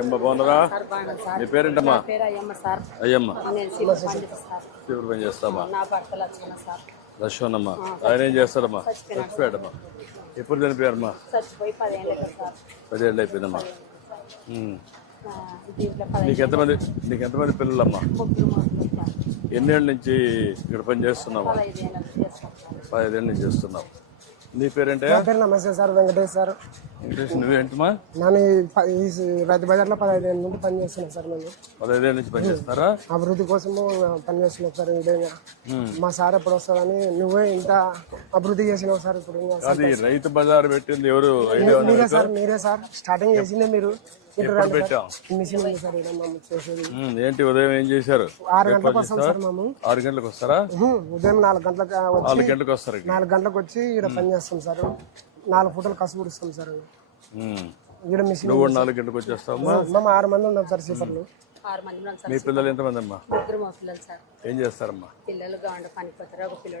ఏమ్మా బాగున్నారా? మీ పేరేంటమ్మా? అయ్యమ్మ తీవ్ర పని చేస్తామా? సార్. లక్ష్మణమ్మా. ఆయన ఏం చేస్తారమ్మా చచ్చిపోయాడమ్మా. ఎప్పుడు చనిపోయారమ్మా? పదేళ్ళు అయిపోయిందమ్మా. నీకు ఎంతమంది నీకు ఎంతమంది పిల్లలమ్మా? ఎన్నేళ్ళ నుంచి ఇక్కడ పని చేస్తున్నావా? పదహైదేళ్ళు నుంచి చేస్తున్నావు. నీ పేరేంటే నా పేరు నమస్తే సార్ వెంకటేష్ సార్. నువ్వేంటమ్మా నేను రైతు బజార్లో పదహైదు ఏళ్ళ నుండి పనిచేస్తున్నాను సార్ నేను. పదహైదేళ్ళ నుంచి పని చేస్తున్నారా? అభివృద్ధి కోసము పనిచేస్తున్నాం సార్ మా సార్ ఎప్పుడు వస్తాడని నువ్వే ఇంత అభివృద్ధి చేసినావు సార్ ఇప్పుడు అది రైతు బజార్ పెట్టింది ఎవరు? మీరే సార్ మీరే సార్. స్టార్టింగ్ చేసిందే మీరు. ఏంటి ఉదయం ఏం చేశారు? ఆరు గంటలకు వస్తాం సార్ మేము. ఆరు గంటలకు వస్తారా? ఉదయం నాలుగు గంటలకు వచ్చి నాలుగు గంటలకు వస్తారు. నాలుగు గంటలకు వచ్చి ఇక్కడ పని చేస్తాం సార్. నాలుగు ఫోటోలు కసుపుడిస్తాం సార్. ఉమ్. ఇక్కడ మిషన్ నువ్వు నాలుగు గంటలకు వచ్చేస్తావమ్మా? మేము. ఆరు మంది ఉన్నాం సార్ సీపర్లు ఆరు మంది ఉన్నాం సార్ మీ పిల్లలు ఎంతమంది అమ్మా? ముగ్గురు మా పిల్లలు సార్. ఏం చేస్తారమ్మా? పిల్లలు గౌండ పనిపోతారు ఒక పిల్లడు